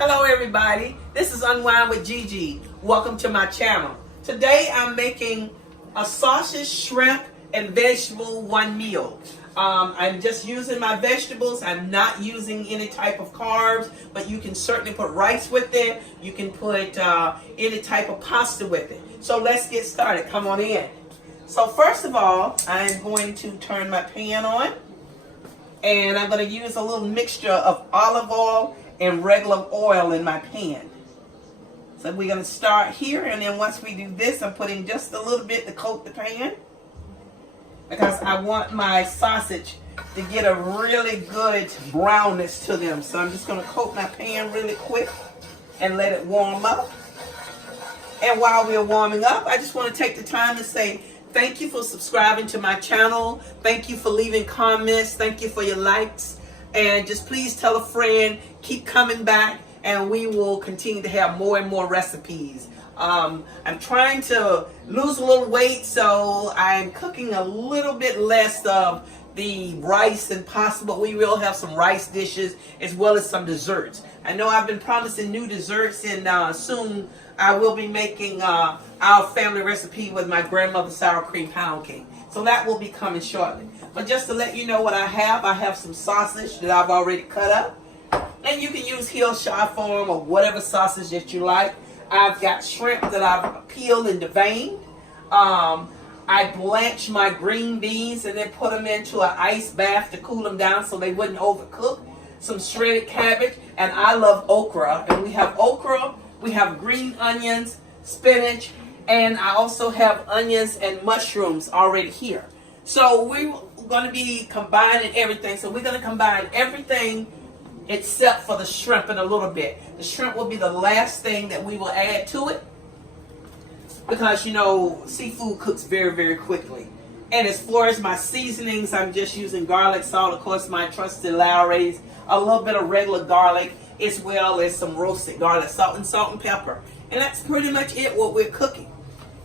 Hello everybody, this is Unwind with Gigi. Welcome to my channel. Today I'm making a sausage, shrimp, and vegetable one meal. I'm just using my vegetables. I'm not using any type of carbs, but you can certainly put rice with it. You can put any type of pasta with it. So let's get started. Come on in. So first of all, I'm going to turn my pan on, and I'm going to use a little mixture of olive oil and regular oil in my pan. So we're going to start here, and then once we do this, I'm putting just a little bit to coat the pan because I want my sausage to get a really good brownness to them. So I'm just going to coat my pan really quick and let it warm up. And while we're warming up, I just want to take the time to say thank you for subscribing to my channel. Thank you for leaving comments. Thank you for your likes. And just please tell a friend, keep coming back, and we will continue to have more and more recipes. I'm trying to lose a little weight, so I'm cooking a little bit less of the rice and pasta, but we will have some rice dishes as well as some desserts. I know I've been promising new desserts, and soon I will be making our family recipe with my grandmother's sour cream pound cake. So that will be coming shortly. But just to let you know what I have some sausage that I've already cut up. And you can use Hillshire Farm or whatever sausage that you like. I've got shrimp that I've peeled and deveined. I blanch my green beans and then put them into an ice bath to cool them down so they wouldn't overcook. Some shredded cabbage, and I love okra. And we have okra, we have green onions, spinach, and I also have onions and mushrooms already here. So we're going to be combining everything. So we're going to combine everything except for the shrimp in a little bit. The shrimp will be the last thing that we will add to it because, you know, seafood cooks very, very quickly. And as far as my seasonings, I'm just using garlic salt, of course, my trusted Lawry's, a little bit of regular garlic, as well as some roasted garlic, salt and pepper. And that's pretty much it, what we're cooking.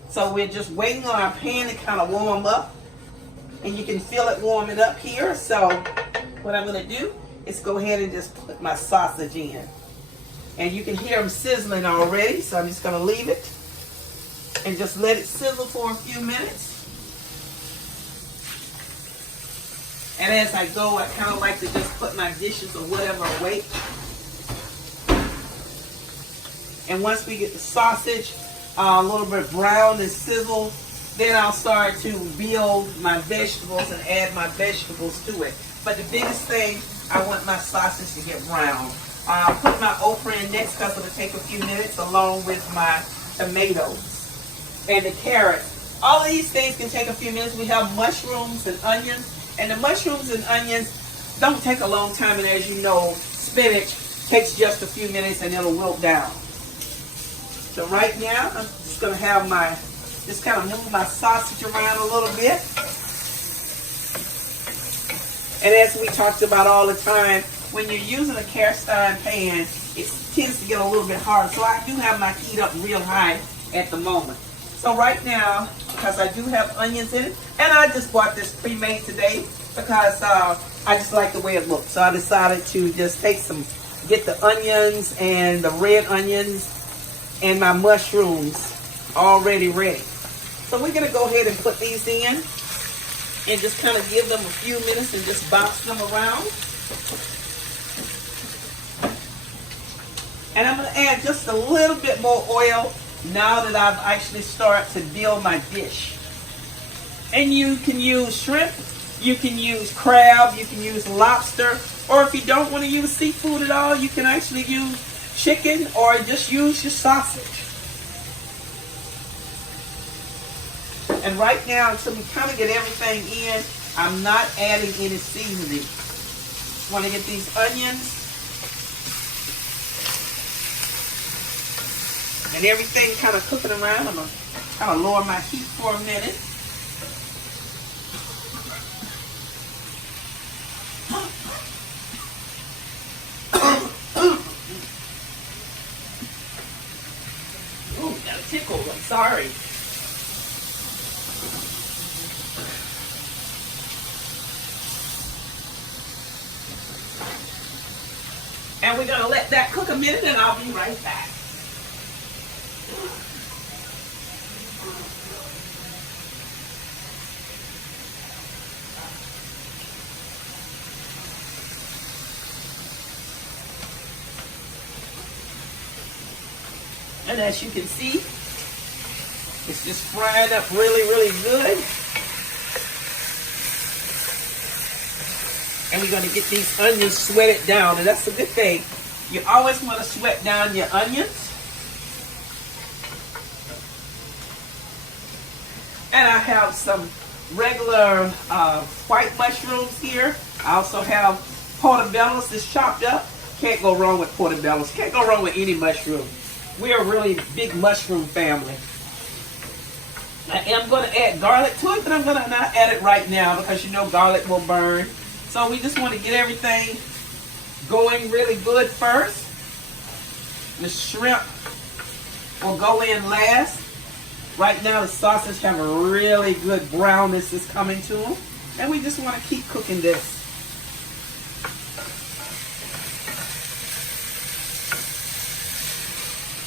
So we're just waiting on our pan to kind of warm up. And you can feel it warming up here. So what I'm going to do is go ahead and just put my sausage in. And you can hear them sizzling already. So I'm just going to leave it and just let it sizzle for a few minutes. And as I go, I kind of like to just put my dishes or whatever away. And once we get the sausage a little bit brown and sizzle, then I'll start to build my vegetables and add my vegetables to it. But the biggest thing, I want my sausage to get brown. I'll put my okra in next because it'll take a few minutes along with my tomatoes and the carrots. All of these things can take a few minutes. We have mushrooms and onions. And the mushrooms and onions don't take a long time. And as you know, spinach takes just a few minutes and it'll wilt down. So right now, I'm just going to have just kind of move my sausage around a little bit. And as we talked about all the time, when you're using a cast iron pan, it tends to get a little bit hard. So I do have my heat up real high at the moment. So right now, because I do have onions in it, and I just bought this pre-made today because I just like the way it looks. So I decided to just get the onions and the red onions and my mushrooms already ready. So we're going to go ahead and put these in and just kind of give them a few minutes and just bounce them around. And I'm going to add just a little bit more oil now that I've actually started to build my dish. And you can use shrimp, you can use crab, you can use lobster, or if you don't want to use seafood at all, you can actually use chicken or just use your sausage. And right now, until we kind of get everything in, I'm not adding any seasoning. Want to get these onions and everything kind of cooking around. I'm going to kind of lower my heat for a minute. Oh, got a tickle. I'm sorry. And we're going to let that cook a minute and I'll be right back. And as you can see, it's just frying up really, really good. And we're going to get these onions sweated down. And that's a good thing. You always want to sweat down your onions. And I have some regular white mushrooms here. I also have portobellos that's chopped up. Can't go wrong with portobellos. Can't go wrong with any mushroom. We're a really big mushroom family. I am going to add garlic to it, but I'm going to not add it right now because you know garlic will burn. So we just want to get everything going really good first. The shrimp will go in last. Right now the sausage have a really good brownness that's coming to them. And we just want to keep cooking this.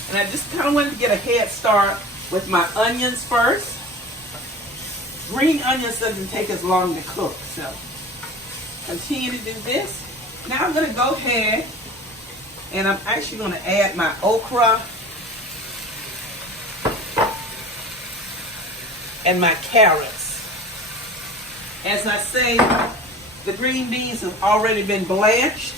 And I just kind of wanted to get a head start with my onions first. Green onions doesn't take as long to cook, so continue to do this. Now I'm going to go ahead and I'm actually going to add my okra and my carrots. As I say, the green beans have already been blanched.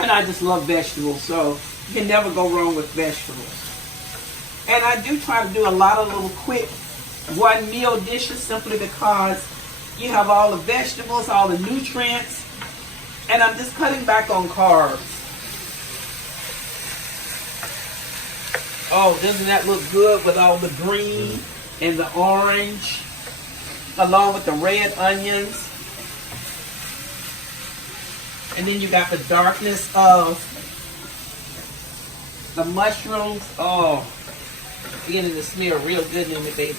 And I just love vegetables, so you can never go wrong with vegetables. And I do try to do a lot of little quick one meal dishes simply because you have all the vegetables, all the nutrients, and I'm just cutting back on carbs. Oh, doesn't that look good with all the green and the orange, along with the red onions? And then you got the darkness of the mushrooms. Oh, beginning to smell real good in the baby.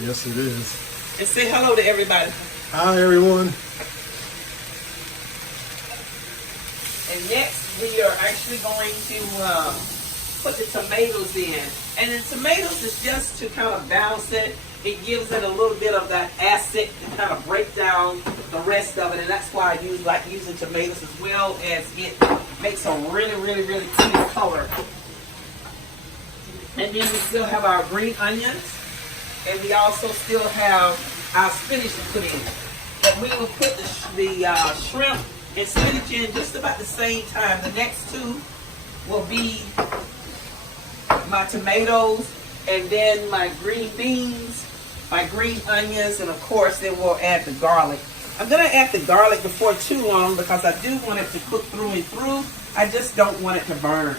Yes, it is. And say hello to everybody. Hi, everyone. And next, we are actually going to put the tomatoes in. And the tomatoes is just to kind of balance it. It gives it a little bit of that acid to kind of break down the rest of it. And that's why I like using tomatoes, as well as it makes a really, really, really pretty color. And then we still have our green onions. And we also still have our spinach to put in. But we will put the shrimp and spinach in just about the same time. The next two will be my tomatoes, and then my green beans, my green onions, and of course then we'll add the garlic. I'm going to add the garlic before too long because I do want it to cook through and through. I just don't want it to burn.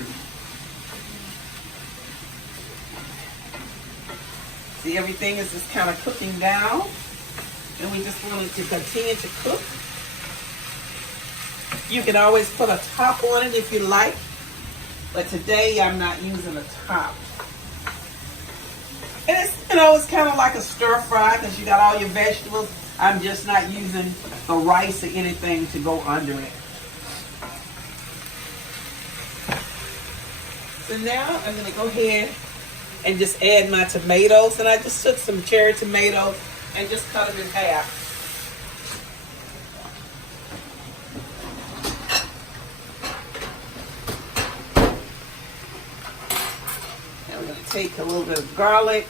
See, everything is just kind of cooking down, and we just want it to continue to cook. You can always put a top on it if you like, but today I'm not using a top. And it's, it's kind of like a stir fry because you got all your vegetables. I'm just not using the rice or anything to go under it. So now I'm going to go ahead and just add my tomatoes. And I just took some cherry tomatoes and just cut them in half. I'm going to take a little bit of garlic.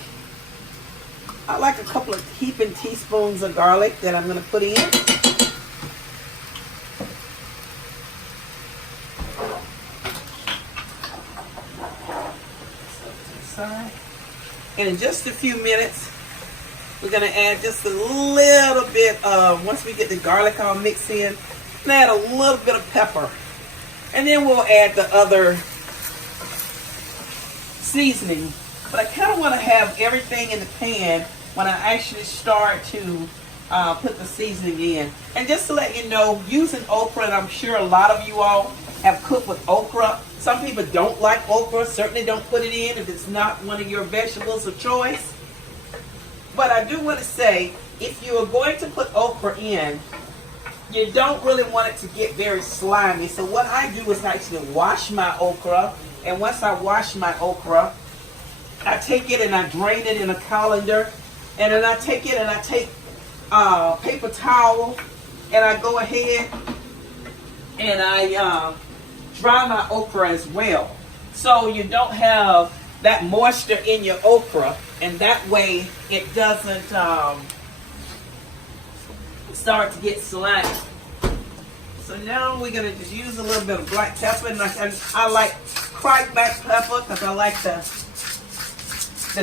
I like a couple of heaping teaspoons of garlic that I'm going to put in. And in just a few minutes, we're going to add just a little bit of, once we get the garlic all mixed in, and add a little bit of pepper. And then we'll add the other seasoning. But I kind of want to have everything in the pan when I actually start to put the seasoning in. And just to let you know, using okra, and I'm sure a lot of you all have cooked with okra. Some people don't like okra, certainly don't put it in if it's not one of your vegetables of choice. But I do want to say, if you are going to put okra in, you don't really want it to get very slimy. So what I do is actually wash my okra. And once I wash my okra, I take it and I drain it in a colander. And then I take it and I take a paper towel and I go ahead and I dry my okra as well. So you don't have that moisture in your okra, and that way it doesn't start to get slimy. So now we're going to just use a little bit of black pepper, and I like cracked black pepper because I like the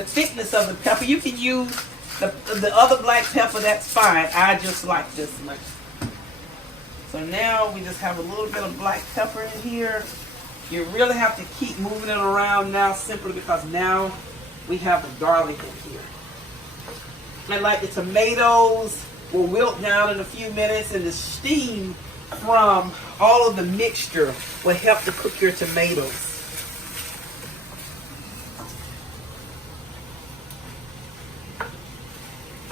thickness of the pepper. You can use the other black pepper, that's fine. I just like this much. So now we just have a little bit of black pepper in here. You really have to keep moving it around now simply because now we have the garlic in here. And like the tomatoes will wilt down in a few minutes, and the steam from all of the mixture will help to cook your tomatoes.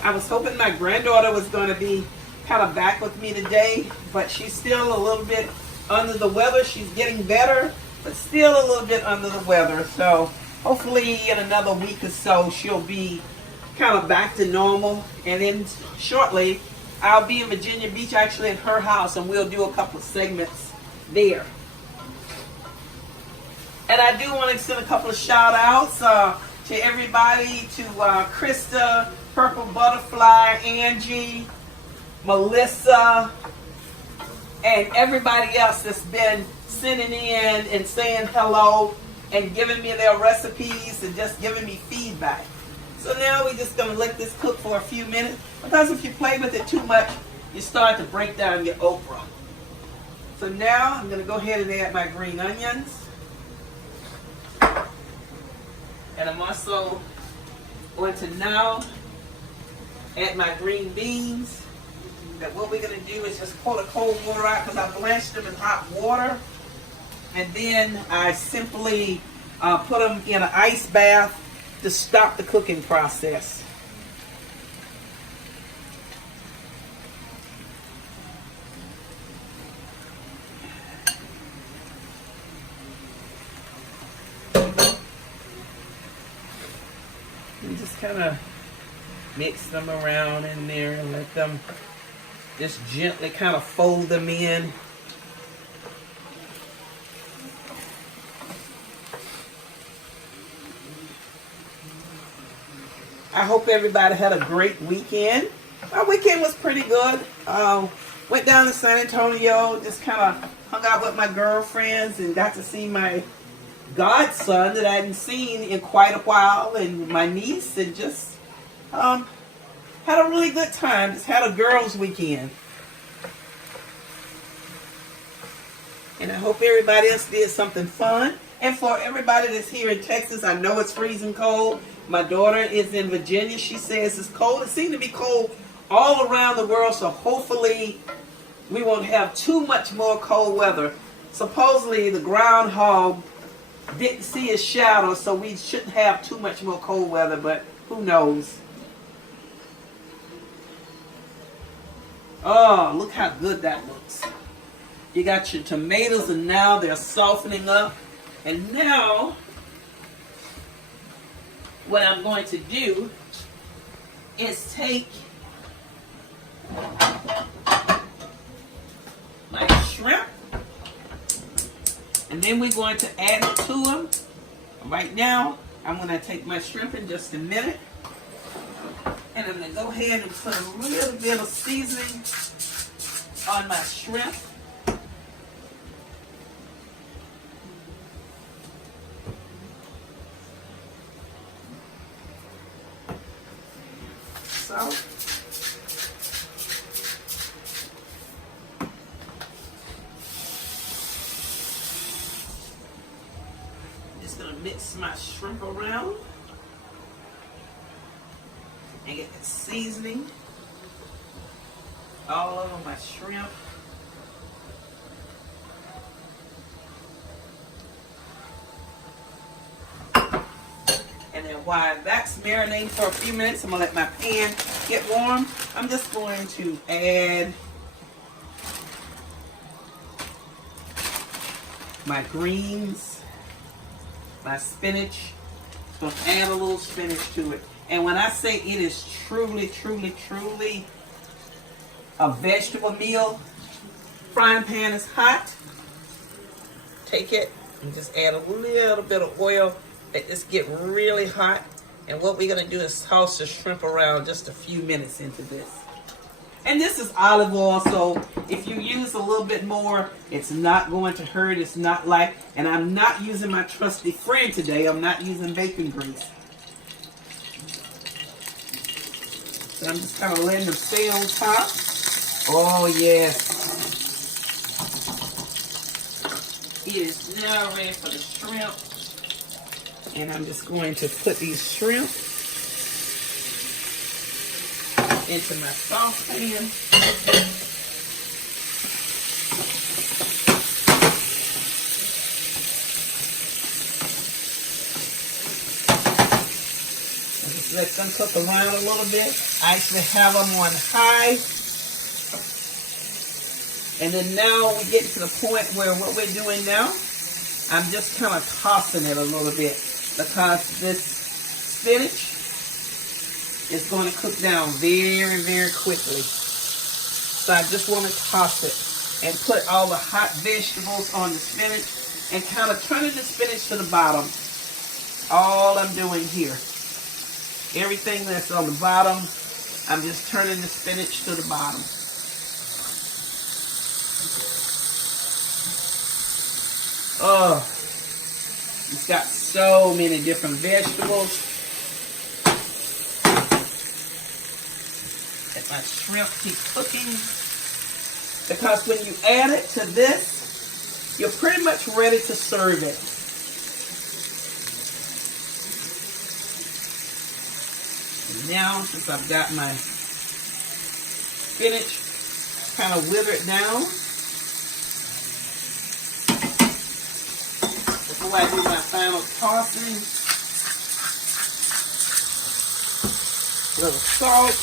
I was hoping my granddaughter was going to be kind of back with me today, but she's still a little bit under the weather. She's getting better, but still a little bit under the weather. So hopefully in another week or so she'll be kind of back to normal. And then shortly I'll be in Virginia Beach, actually at her house, and we'll do a couple of segments there. And I do want to send a couple of shout outs to everybody, to Krista, Purple Butterfly, Angie, Melissa, and everybody else that's been sending in and saying hello and giving me their recipes and just giving me feedback. So now we're just going to let this cook for a few minutes, because if you play with it too much, you start to break down your okra. So now I'm going to go ahead and add my green onions. And I'm also going to now add my green beans. And what we're going to do is just pour the cold water out, because I blanched them in hot water. And then I simply put them in an ice bath to stop the cooking process. And just kind of mix them around in there and let them just gently kind of fold them in. I hope everybody had a great weekend. My weekend was pretty good. Went down to San Antonio, just kind of hung out with my girlfriends and got to see my godson that I hadn't seen in quite a while, and my niece, and just had a really good time. Just had a girls' weekend. And I hope everybody else did something fun. And for everybody that's here in Texas, I know it's freezing cold. My daughter is in Virginia. She says it's cold. It seems to be cold all around the world, so hopefully we won't have too much more cold weather. Supposedly the groundhog didn't see his shadow, so we shouldn't have too much more cold weather, but who knows. Oh, look how good that looks. You got your tomatoes, and now they're softening up. And now what I'm going to do is take my shrimp, and then we're going to add it to them. Right now, I'm going to take my shrimp in just a minute, and I'm going to go ahead and put a little bit of seasoning on my shrimp. So, just going to mix my shrimp around and get the seasoning all over my shrimp. And then while that's marinating for a few minutes, I'm going to let my pan get warm. I'm just going to add my greens, my spinach. So add a little spinach to it. And when I say it is truly, truly, truly a vegetable meal, frying pan is hot. Take it and just add a little bit of oil. Let this get really hot. And what we're gonna do is toss the shrimp around just a few minutes into this. And this is olive oil, so if you use a little bit more, it's not going to hurt. It's not like, and I'm not using my trusty friend today. I'm not using bacon grease. So I'm just kind of letting them stay on top. Oh, yes. It is now ready for the shrimp. And I'm just going to put these shrimp into my saucepan. Just let them cook around a little bit. I actually have them on high. And then now we get to the point where what we're doing now, I'm just kind of tossing it a little bit because this spinach is going to cook down very, very quickly. So I just want to toss it and put all the hot vegetables on the spinach and kind of turning the spinach to the bottom. All I'm doing here. Everything that's on the bottom, I'm just turning the spinach to the bottom. Oh, it's got so many different vegetables. Let my shrimp keep cooking. Because when you add it to this, you're pretty much ready to serve it. And now, since I've got my spinach kind of withered down, before I do my final tossing, a little salt,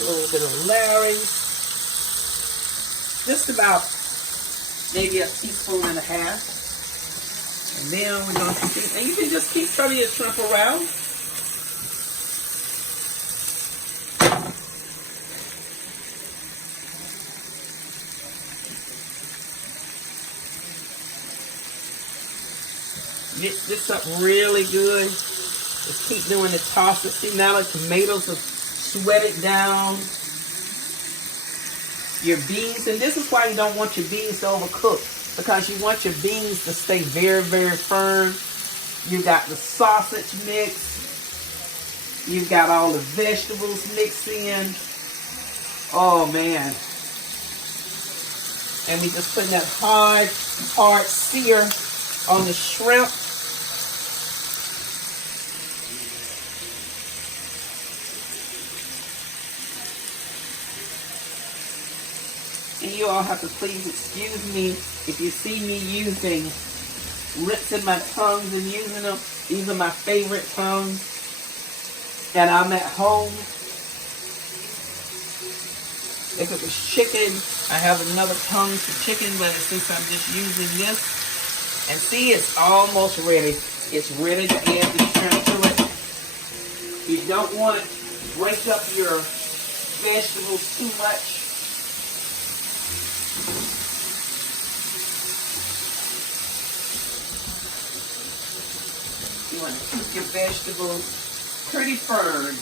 a little bit of Larry, just about maybe a teaspoon and a half. And then we're going to keep, and you can just keep turning your shrimp around. Mix this up really good. Just keep doing the toss. See, now the tomatoes are sweated down. Your beans, and this is why you don't want your beans to overcook, because you want your beans to stay very, very firm. You got the sausage mix. You've got all the vegetables mixed in. Oh man. And we just putting that hard sear on the shrimp. And you all have to please excuse me if you see me using rinsing my tongues and using them. These are my favorite tongues. And I'm at home. If it was chicken, I have another tongue for chicken, but since I'm just using this, and see, it's almost ready. It's ready to add the shrimp to it. You don't want to break up your vegetables too much. You want to keep your vegetables pretty firm.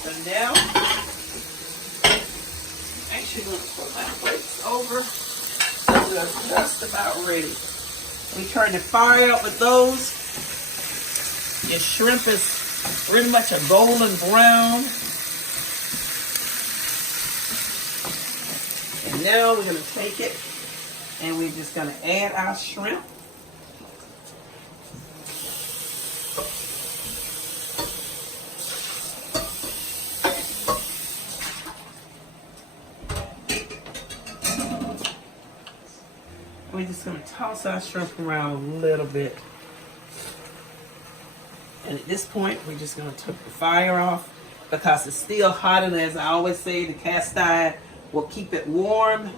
So now, actually going to put my plates over. So we're just about ready. We turn the fire up with those. Your shrimp is pretty much a golden brown. And now we're going to take it and we're just going to add our shrimp. We're just going to toss our shrimp around a little bit. And at this point, we're just going to take the fire off because it's still hot. And as I always say, the cast iron will keep it warm.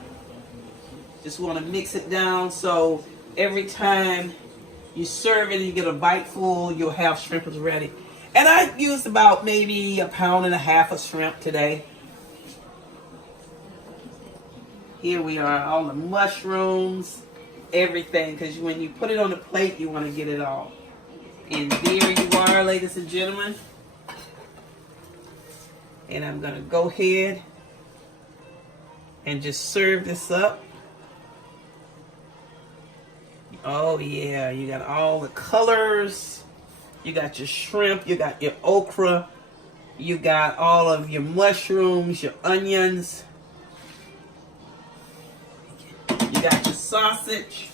Just want to mix it down so every time you serve it and you get a bite full, you'll have shrimp is ready. And I used about maybe 1.5 pounds of shrimp today. Here we are, all the mushrooms, everything, because when you put it on the plate, you want to get it all. And there you are, ladies and gentlemen. And I'm going to go ahead and just serve this up. Oh yeah, you got all the colors. You got your shrimp, you got your okra, you got all of your mushrooms, your onions. You got your sausage.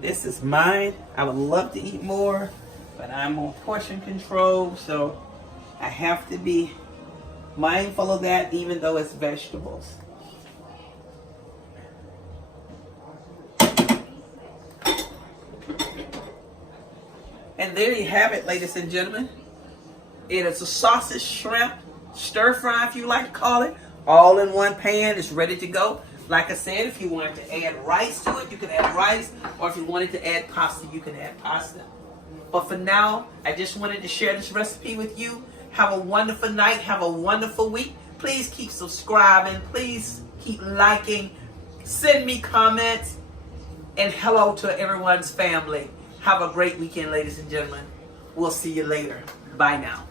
This is mine. I would love to eat more, but I'm on portion control, so I have to be mindful of that, even though it's vegetables. And there you have it, ladies and gentlemen. It is a sausage shrimp stir fry, if you like to call it, all in one pan. It's ready to go. Like I said, if you wanted to add rice to it, you can add rice, or if you wanted to add pasta, you can add pasta. But for now, I just wanted to share this recipe with you. Have a wonderful night. Have a wonderful week. Please keep subscribing. Please keep liking. Send me comments. And hello to everyone's family. Have a great weekend, ladies and gentlemen. We'll see you later. Bye now.